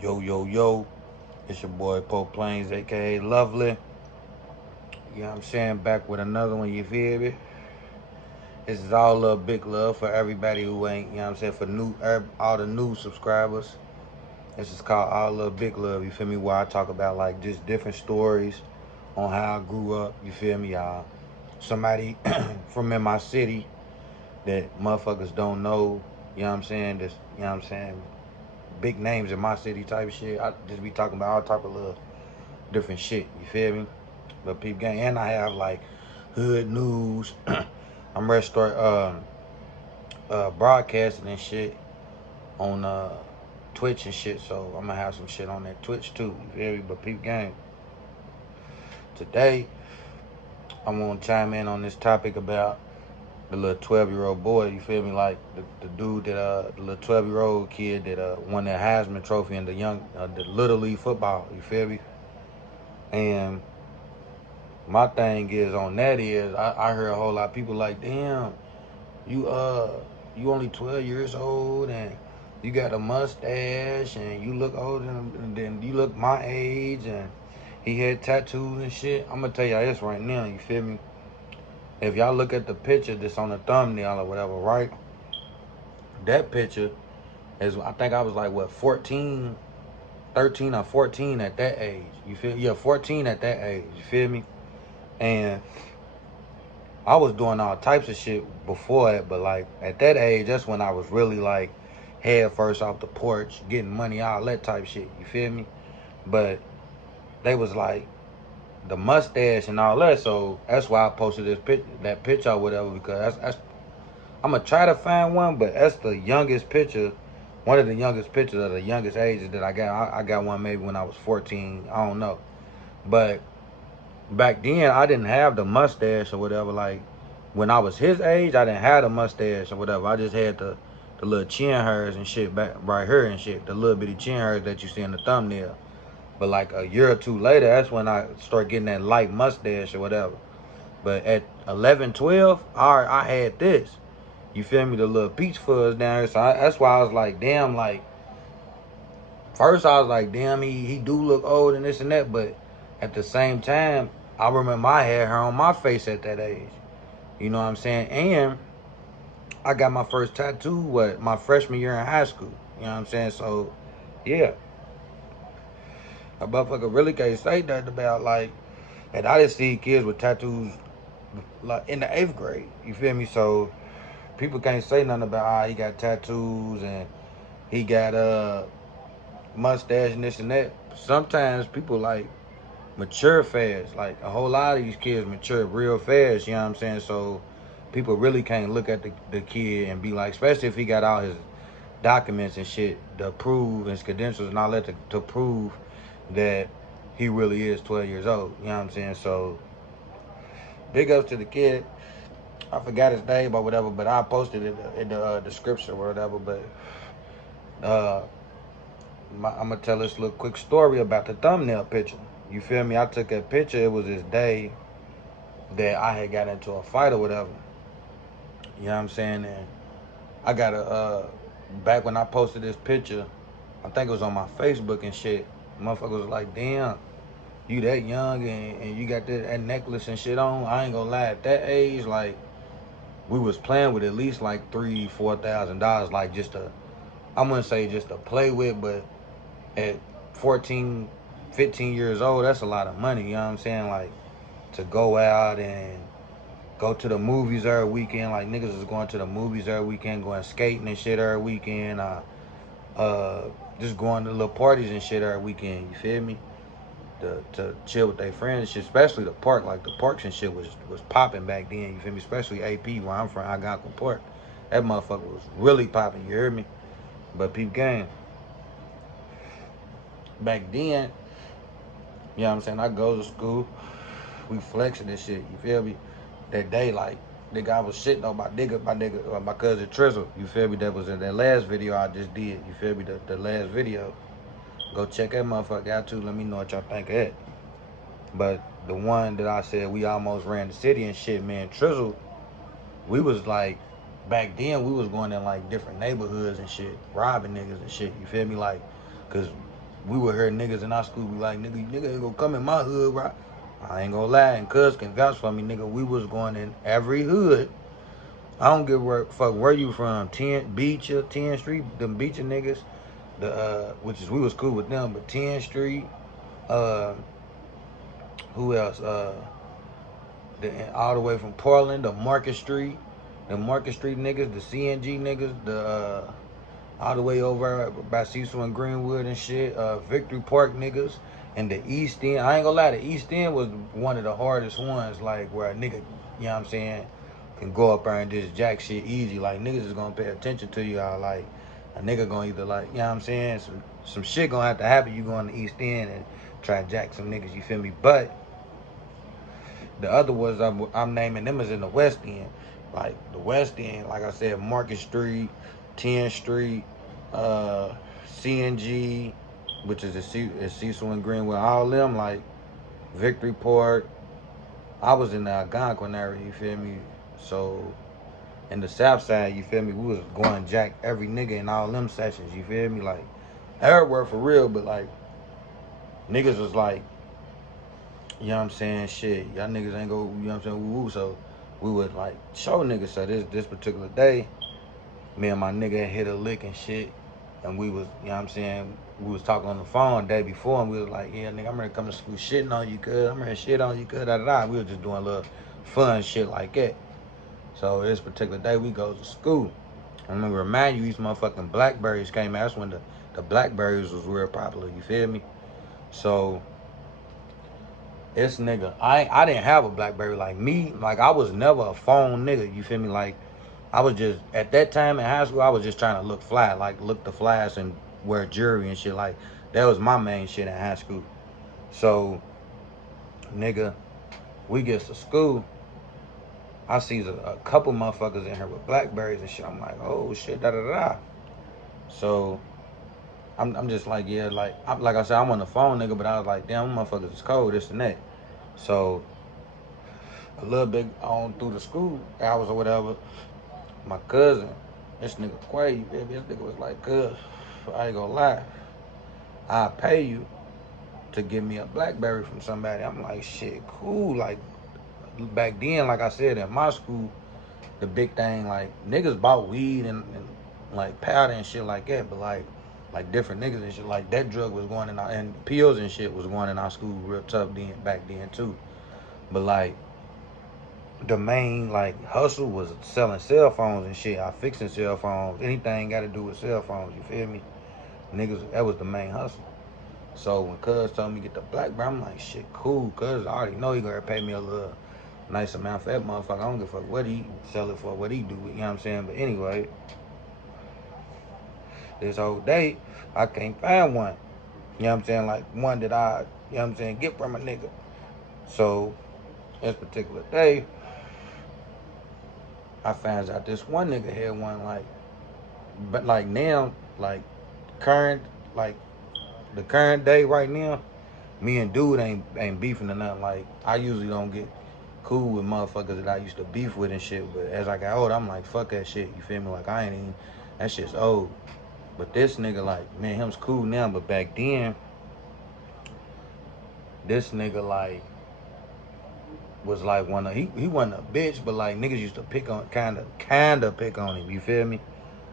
Yo, yo, yo. It's your boy Pope Plains, aka Lovely. You know what I'm saying? Back with another one, you feel me? This is all love, big love for everybody who ain't, you know what I'm saying? For all the new subscribers. This is called All Love, Big Love, you feel me? Where I talk about like just different stories on how I grew up, you feel me, y'all? Somebody from in my city that motherfuckers don't know, you know what I'm saying? This, you know what I'm saying? Big names in my city type of shit. I just be talking about all type of love. Different shit. You feel me? But peep gang, and I have like hood news. I'm ready to start broadcasting and shit on Twitch and shit. So I'm gonna have some shit on that Twitch too. You feel me? But peep gang, today I'm gonna chime in on this topic about the little 12-year-old boy. You feel me? Like the dude that the little 12-year-old kid that won that Heisman Trophy in the Little League football. You feel me? And my thing is on that is I heard a whole lot of people like, damn, you you only 12 years old and you got a mustache and you look older than you look my age and he had tattoos and shit. I'm gonna tell y'all this right now, you feel me? If y'all look at the picture that's on the thumbnail or whatever, right? That picture is, I think I was like what, 14, 13 or 14 at that age. You feel? Yeah, 14 at that age. You feel me? And I was doing all types of shit before that, but like at that age, that's when I was really like head first off the porch, getting money, all that type shit. You feel me? But they was like the mustache and all that, so that's why I posted that picture or whatever, because that's I'm gonna try to find one, but that's the youngest picture, one of the youngest pictures of the youngest ages that I got. I got one maybe when I was 14. I don't know, but back then I didn't have the mustache or whatever. Like when I was his age, I didn't have the mustache or whatever. I just had the little chin hairs and shit back right here and shit, the little bitty chin hairs that you see in the thumbnail. But like a year or two later, that's when I started getting that light mustache or whatever. But at 11, 12, I had this. You feel me? The little peach fuzz down here. So that's why I was like, damn, like, first I was like, damn, he do look old and this and that. But at the same time, I remember I had her on my face at that age. You know what I'm saying? And I got my first tattoo, my freshman year in high school. You know what I'm saying? So, yeah, a motherfucker really can't say nothing about, like, and I just see kids with tattoos, like, in the 8th grade. You feel me? So, people can't say nothing about how he got tattoos and he got mustache and this and that. Sometimes people like mature fast. Like a whole lot of these kids mature real fast, you know what I'm saying? So people really can't look at the kid and be like, especially if he got all his documents and shit to prove, his credentials and all that to prove that he really is 12 years old, you know what I'm saying? So big ups to the kid. I forgot his name or whatever, but I posted it in the description or whatever. But uh, I'm gonna tell this little quick story about the thumbnail picture. You feel me? I took that picture. It was this day that I had got into a fight or whatever. You know what I'm saying? And I got a back when I posted this picture, I think it was on my Facebook and shit. Motherfuckers was like, damn, you that young and you got that necklace and shit on. I ain't gonna lie, at that age, like we was playing with at least like $3,000-4,000, like just to, I'm gonna say just to play with, but at 14, 15 years old, that's a lot of money, you know what I'm saying? Like to go out and go to the movies every weekend, like niggas is going to the movies every weekend, going skating and shit every weekend, just going to little parties and shit every weekend, you feel me? To chill with their friends and shit, especially the park, like the parks and shit was popping back then, you feel me? Especially AP where I'm from, Algonquin Park. That motherfucker was really popping, you heard me? But peep game, back then, you know what I'm saying? I go to school, we flexing this shit, you feel me? That day, like, nigga, I was shitting on my cousin Trizzle, you feel me? That was in that last video I just did, you feel me? The last video. Go check that motherfucker out too, let me know what y'all think of it. But the one that I said we almost ran the city and shit, man, Trizzle, we was like, back then we was going in like different neighborhoods and shit, robbing niggas and shit, you feel me? Like, cause we would hear niggas in our school be like, nigga ain't gonna come in my hood, right? I ain't gonna lie, and cuz can vouch for me, nigga. We was going in every hood. I don't give a fuck where you from. 10 Beecher, 10th Street, them Beecher niggas. Which is we was cool with them, but 10th Street, uh, who else? All the way from Portland to Market Street, the Market Street niggas, the CNG niggas, all the way over by Cecil and Greenwood and shit, Victory Park niggas, and the East End. I ain't gonna lie, the East End was one of the hardest ones, like where a nigga, you know what I'm saying, can go up there and just jack shit easy. Like niggas is gonna pay attention to you. Like a nigga gonna either like, you know what I'm saying, some shit gonna have to happen. You go on the East End and try to jack some niggas, you feel me? But the other ones I'm naming them is in the West End. Like the West End, like I said, Market Street, 10th Street, CNG, which is Cecil and Greenwood, all them like Victory Park. I was in the Algonquin area, you feel me? So in the South Side, you feel me? We was going jack every nigga in all them sessions, you feel me? Like everywhere for real, but like niggas was like, you know what I'm saying, shit, y'all niggas ain't go, you know what I'm saying, woo-woo. So we would like show niggas. So this particular day, me and my nigga hit a lick and shit, and we was, you know what I'm saying, we was talking on the phone the day before, and we was like, yeah, nigga, I'm ready to come to school shitting on you, cuz. I'm ready to shit on you, cuz, da-da-da. We was just doing a little fun shit like that. So this particular day, we go to school. I'm gonna remind you, these motherfucking Blackberries came out. That's when the Blackberries was real popular, you feel me? So this nigga, I didn't have a Blackberry like me. Like, I was never a phone nigga, you feel me? Like, I was just, at that time in high school, I was just trying to look fly. Like, look the flies and wear jewelry and shit. Like, that was my main shit in high school. So, nigga, we get to school. I see a couple motherfuckers in here with Blackberries and shit. I'm like, oh, shit, da-da-da. So, I'm just like, yeah, like I said, I'm on the phone, nigga, but I was like, damn, motherfuckers is cold, this and that. So, a little bit on through the school hours or whatever, my cousin, this nigga Quay, this nigga was like, cuz, I ain't gonna lie, I'll pay you to give me a Blackberry from somebody. I'm like, shit, cool. Like, back then, like I said, in my school, the big thing, like, niggas bought weed and like powder and shit like that, but like different niggas and shit, like that drug was going in our, and pills and shit was going in our school real tough back then too. But like, the main like hustle was selling cell phones and shit. I fixing cell phones, anything got to do with cell phones, you feel me? Niggas, that was the main hustle. So when cuz told me to get the Blackberry, I'm like, shit, cool, cuz I already know he gonna pay me a little nice amount for that motherfucker. I don't give a fuck what he sell it for, what he do, you know what I'm saying? But anyway, this whole day, I can't find one. You know what I'm saying? Like one that I, you know what I'm saying, get from a nigga. So this particular day, I found out this one nigga had one, like, but like now, like current, like the current day right now, me and dude ain't beefing or nothing. Like, I usually don't get cool with motherfuckers that I used to beef with and shit. But as I got older, I'm like, fuck that shit. You feel me? Like, I ain't even, that shit's old. But this nigga, like, man, him's cool now. But back then, this nigga, like, was like one of, he wasn't a bitch, but like niggas used to pick on, kinda pick on him. You feel me?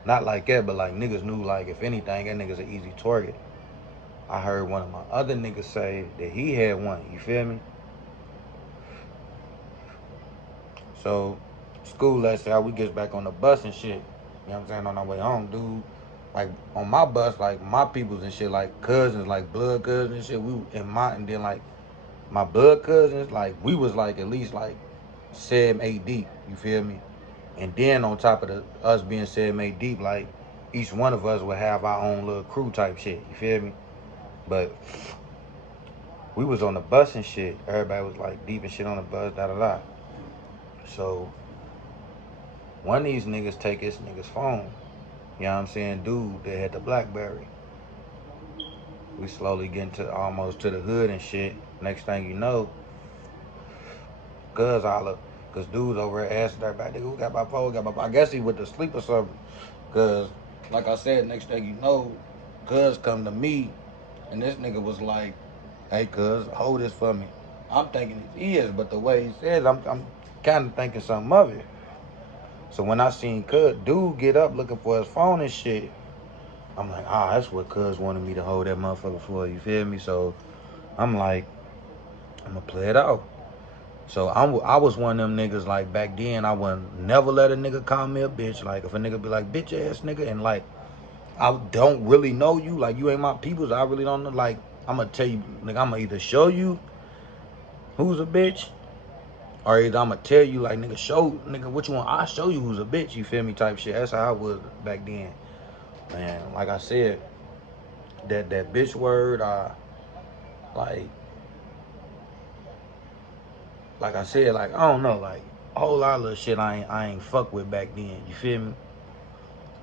Not like that, but like niggas knew, like, if anything, that nigga's an easy target. I heard one of my other niggas say that he had one. You feel me? So, school last year, we get back on the bus and shit. You know what I'm saying? On our way home, dude. Like, on my bus, like, my peoples and shit, like, cousins, like, blood cousins and shit, and then, like, my blood cousins, like, we was, like, at least, like, 7, 8 deep, you feel me? And then on top of us being 7, 8 deep, like, each one of us would have our own little crew type shit, you feel me? But we was on the bus and shit. Everybody was, like, deep and shit on the bus, da-da-da. So, one of these niggas take this nigga's phone. You know what I'm saying? Dude that had the Blackberry. We slowly getting to almost to the hood and shit. Next thing you know, cuz dudes over there asking everybody, who got my phone? I guess he went to sleep or something. Cause like I said, next thing you know, cuz come to me And this nigga was like, hey, cuz, hold this for me. I'm thinking it is, but the way he said it, I'm kind of thinking something of it. So when I seen cuz dude get up looking for his phone and shit, I'm like, that's what cuz wanted me to hold that motherfucker for, you feel me? So I'm like, I'm gonna play it out. So I was one of them niggas like back then. I wouldn't never let a nigga call me a bitch. Like if a nigga be like bitch ass nigga, and like I don't really know you, like you ain't my peoples. I really don't know. Like I'm gonna tell you, nigga, I'm gonna either show you who's a bitch, or either I'm gonna tell you like nigga show nigga what you want. I show you who's a bitch. You feel me? Type shit. That's how I was back then. Man, like I said, that bitch word, like like I said, like I don't know, like a whole lot of little shit I ain't fuck with back then. You feel me?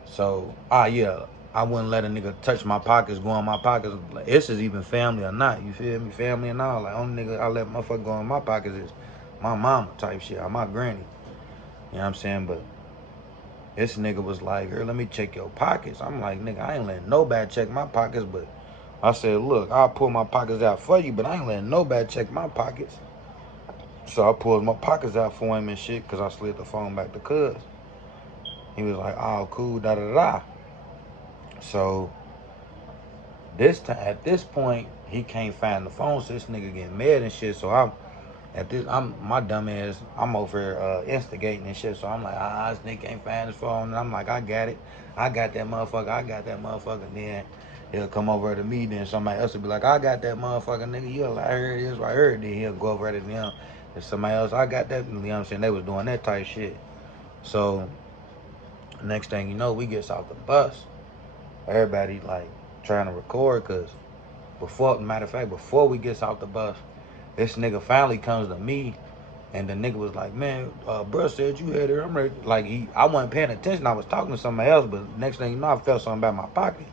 So yeah, I wouldn't let a nigga touch my pockets, go in my pockets. Like, this is even family or not. You feel me? Family and all. Like only nigga I let motherfucker go in my pockets is my mama type shit or my granny. You know what I'm saying? But this nigga was like, "Girl, let me check your pockets." I'm like, nigga, I ain't letting nobody check my pockets. But I said, look, I'll pull my pockets out for you, but I ain't letting nobody check my pockets. So I pulled my pockets out for him and shit, cause I slid the phone back to cuz. He was like, oh, cool, da da da. So this time, at this point, he can't find the phone, so this nigga getting mad and shit. So I'm my dumb ass, I'm over here instigating and shit. So I'm like, this nigga can't find his phone, and I'm like, I got it, I got that motherfucker. And then he'll come over to me, then somebody else will be like, I got that motherfucker, nigga. You're like, I heard this, I heard. Then he'll go over to them, and somebody else, I got that. You know what I'm saying? They was doing that type shit. So next thing you know, we gets off the bus. Everybody like trying to record, cause matter of fact, before we gets off the bus, this nigga finally comes to me, and the nigga was like, man, bruh said you had her. I'm ready. Like I wasn't paying attention. I was talking to somebody else, but next thing you know, I felt something about my pocket.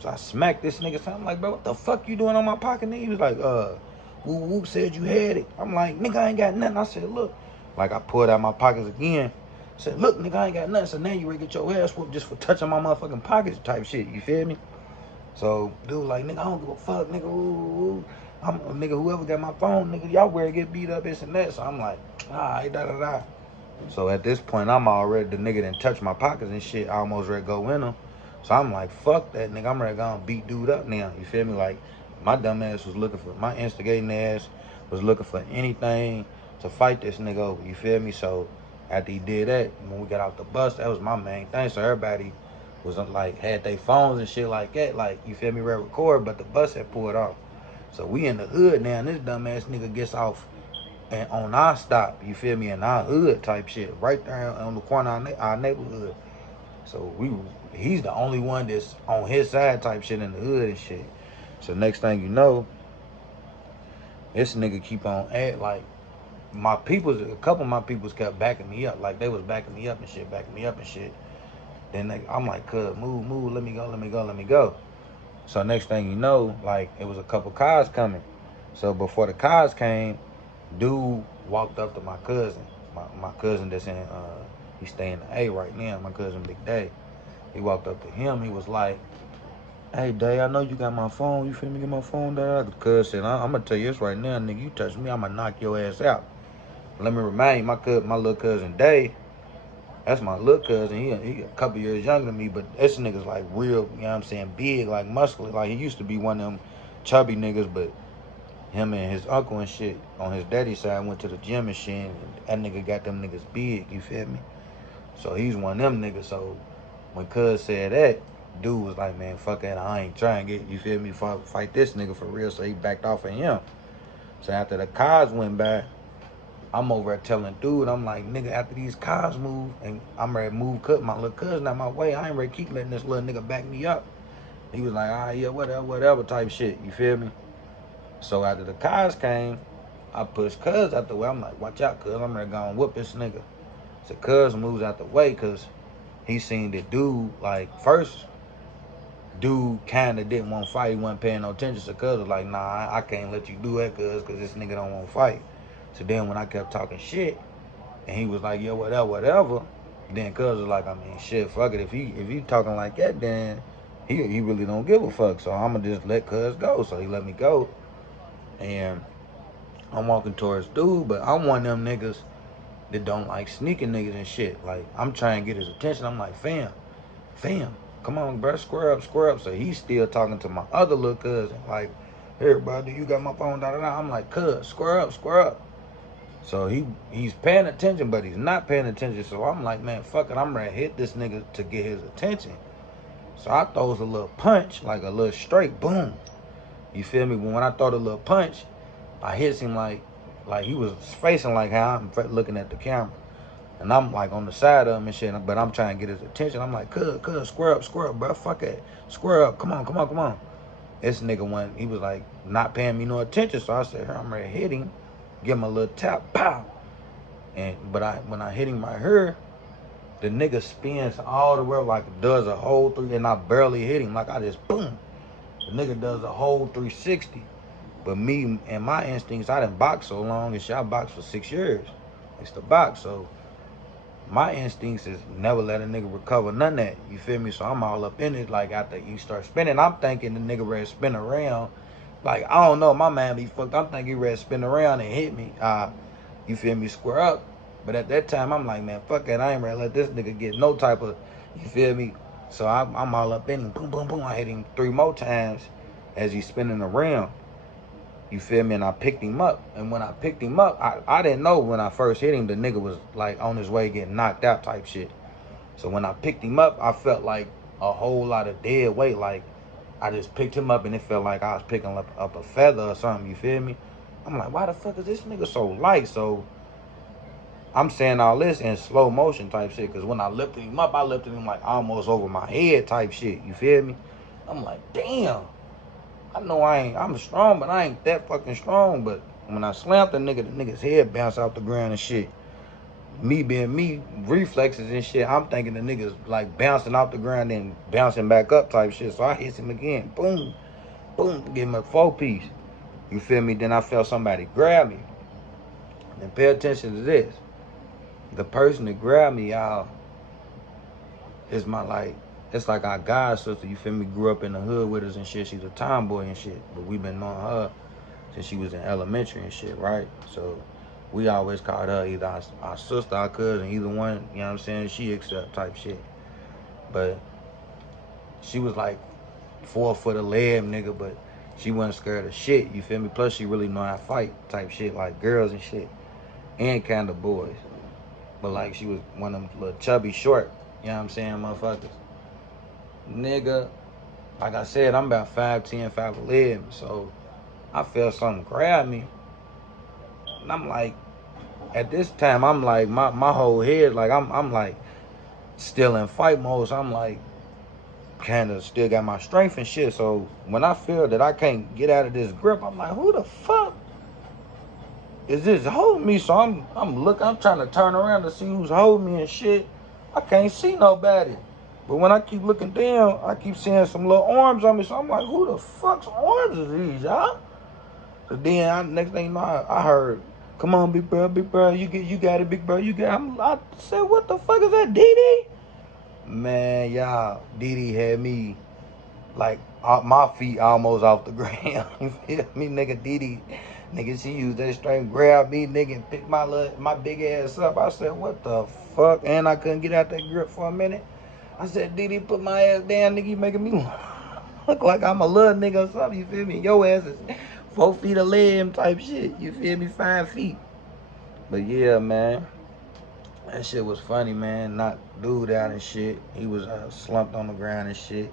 So I smacked this nigga. I'm like, bro, what the fuck you doing on my pocket? Nigga, he was like, whoop whoop said you had it. I'm like, nigga, I ain't got nothing. I said, look, like I pulled out my pockets again. I said, look, nigga, I ain't got nothing. So now you ready to get your ass whooped just for touching my motherfucking pockets type shit. You feel me? So dude like, nigga, I don't give a fuck, nigga. Ooh. I'm nigga, whoever got my phone, nigga, y'all where it get beat up, this and that. So I'm like, alright, da da da. So at this point, I'm already the nigga didn't touch my pockets and shit. I almost ready to go in them. So I'm like, fuck that nigga. I'm ready to go and beat dude up now. You feel me? Like my dumb ass was looking for my instigating ass was looking for anything to fight this nigga over. You feel me? So after he did that, when we got off the bus, that was my main thing. So everybody was like had their phones and shit like that. Like you feel me? Ready to record, but the bus had pulled off. So we in the hood now, and this dumb ass nigga gets off and on our stop, you feel me, in our hood type shit, right there on the corner of our neighborhood. So he's the only one that's on his side type shit in the hood and shit. So next thing you know, this nigga keep on like a couple of my peoples kept backing me up, like they was backing me up and shit. Then I'm like, cuz, move, let me go. So next thing you know, like it was a couple cars coming. So before the cars came, dude walked up to my cousin. My cousin that's in he stay in the A right now, my cousin Big Day. He walked up to him, he was like, hey Day, I know you got my phone, you feel me, get my phone there? Cuz said, I'm gonna tell you this right now, nigga, you touch me, I'm gonna knock your ass out. Let me remind you, my little cousin Day, that's my little cousin. He a couple years younger than me, but this nigga's like real, you know what I'm saying, big, like muscular. Like he used to be one of them chubby niggas, but him and his uncle and shit on his daddy's side went to the gym and shit, and that nigga got them niggas big, you feel me? So he's one of them niggas. So when cuz said that, dude was like, man, fuck that, I ain't trying to get, you feel me, fight this nigga for real. So he backed off of him. So after the cars went by, I'm over there telling dude, I'm like, nigga, after these cars move, and I'm ready to move my little cousin out my way, I ain't ready to keep letting this little nigga back me up. He was like, yeah, whatever type shit, you feel me? So after the cars came, I pushed cuz out the way. I'm like, watch out, cuz, I'm ready to go and whoop this nigga. So cuz moves out the way, cuz he seen the dude, like, first, dude kinda didn't want to fight, he wasn't paying no attention. So cuz was like, nah, I can't let you do that, cuz this nigga don't want to fight. So then when I kept talking shit, and he was like, yeah, whatever. Then cuz was like, I mean, shit, fuck it. If you talking like that, then he really don't give a fuck. So I'ma just let cuz go. So he let me go. And I'm walking towards dude, but I'm one of them niggas that don't like sneaking niggas and shit. Like, I'm trying to get his attention. I'm like, fam, come on, bro, square up, square up. So he's still talking to my other little cousin, like, here, bro, do you got my phone, da da da. I'm like, cuz, square up, square up. So he's paying attention, but he's not paying attention. So I'm like, man, fuck it, I'm ready to hit this nigga to get his attention. So I throws a little punch, like a little straight, boom. You feel me? When I throw the little punch, I hits him like he was facing like how I'm looking at the camera. And I'm like on the side of him and shit, but I'm trying to get his attention. I'm like, cuz, square up, bro, fuck it. Square up, come on. This nigga went, he was like not paying me no attention. So I said, here, I'm ready to hit him, give him a little tap, pow. But when I hit him right here, the nigga spins all the way, like does a whole three, and I barely hit him. Like I just, boom. The nigga does a whole 360. But me and my instincts, I didn't box so long and shit. I boxed for 6 years. I used to box, so my instincts is never let a nigga recover none of that. You feel me? So I'm all up in it. Like after you start spinning, I'm thinking the nigga ready to spin around. Like I don't know, my man be fucked. I'm thinking he ready to spin around and hit me. You feel me? Square up. But at that time, I'm like, man, fuck it. I ain't ready to let this nigga get no type of, you feel me? So I'm all up in him. Boom, boom, boom. I hit him 3 more times as he's spinning around. You feel me? And I picked him up. And when I picked him up, I didn't know when I first hit him, the nigga was like on his way getting knocked out type shit. So when I picked him up, I felt like a whole lot of dead weight. Like I just picked him up and it felt like I was picking up a feather or something. You feel me? I'm like, why the fuck is this nigga so light? So I'm saying all this in slow motion type shit. Because when I lifted him up, I lifted him like almost over my head type shit. You feel me? I'm like, damn. I know I'm strong, but I ain't that fucking strong. But when I slammed the nigga's head bounced off the ground and shit. Me being me, reflexes and shit, I'm thinking the nigga's like bouncing off the ground and bouncing back up type shit. So I hit him again. Boom. Boom. Give him a 4-piece. You feel me? Then I felt somebody grab me. And pay attention to this. The person that grabbed me, y'all, is it's like our god sister, you feel me? Grew up in the hood with us and shit. She's a tomboy and shit. But we've been knowing her since she was in elementary and shit, right? So we always called her either our sister, our cousin, either one, you know what I'm saying? She accept type shit. But she was like 4 foot of leg nigga, but she wasn't scared of shit, you feel me? Plus she really know how to fight type shit, like girls and shit. And kind of boys. But like she was one of them little chubby short, you know what I'm saying, motherfuckers. Nigga, like I said, I'm about 5'10", 5'11", so I felt something grab me. And I'm like, at this time, I'm like, my whole head, like, I'm like, still in fight mode, so I'm like, kind of still got my strength and shit, so when I feel that I can't get out of this grip, I'm like, who the fuck is this holding me? So I'm trying to turn around to see who's holding me and shit. I can't see nobody. But when I keep looking down, I keep seeing some little arms on me. So I'm like, who the fuck's arms is these, y'all? So then next thing you know, I heard, come on, big bro, you got it, big bro, you got it. I said, what the fuck is that, Didi? Man, y'all, Didi had me like my feet almost off the ground. You feel me, nigga? Didi, nigga, she used that strength, grab me, nigga, and pick my big ass up. I said, what the fuck? And I couldn't get out that grip for a minute. I said, Didi, put my ass down, nigga. You making me look like I'm a little nigga or something. You feel me? Your ass is 4 feet of limb type shit. You feel me? 5 feet. But yeah, man. That shit was funny, man. Knocked dude out and shit. He was slumped on the ground and shit.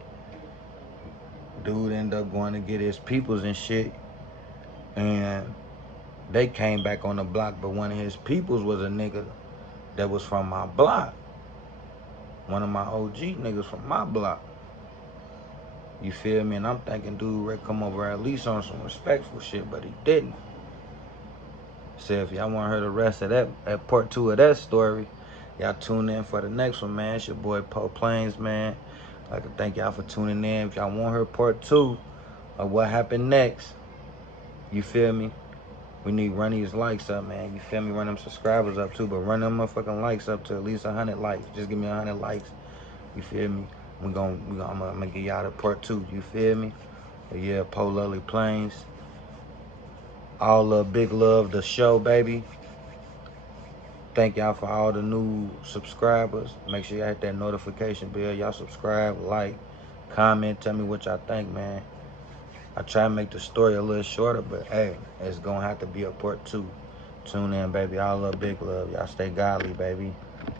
Dude ended up going to get his peoples and shit. And they came back on the block. But one of his peoples was a nigga that was from my block. One of my OG niggas from my block. You feel me? And I'm thinking dude ready to come over at least on some respectful shit, but he didn't. So if y'all want to hear the rest of that part 2 of that story, y'all tune in for the next one, man. It's your boy Poe Plains, man. I'd like to thank y'all for tuning in. If y'all want to hear part 2 of what happened next, you feel me? We need to run these likes up, man. You feel me? Run them subscribers up too, but run them motherfucking likes up to at least 100 likes. Just give me 100 likes. You feel me? I'm gonna give y'all the part 2. You feel me? But yeah, Po Lully Plains. All big love the show, baby. Thank y'all for all the new subscribers. Make sure y'all hit that notification bell. Y'all subscribe, like, comment, tell me what y'all think, man. I try to make the story a little shorter, but hey, it's gonna have to be a part 2. Tune in, baby. All love, big love. Y'all stay godly, baby.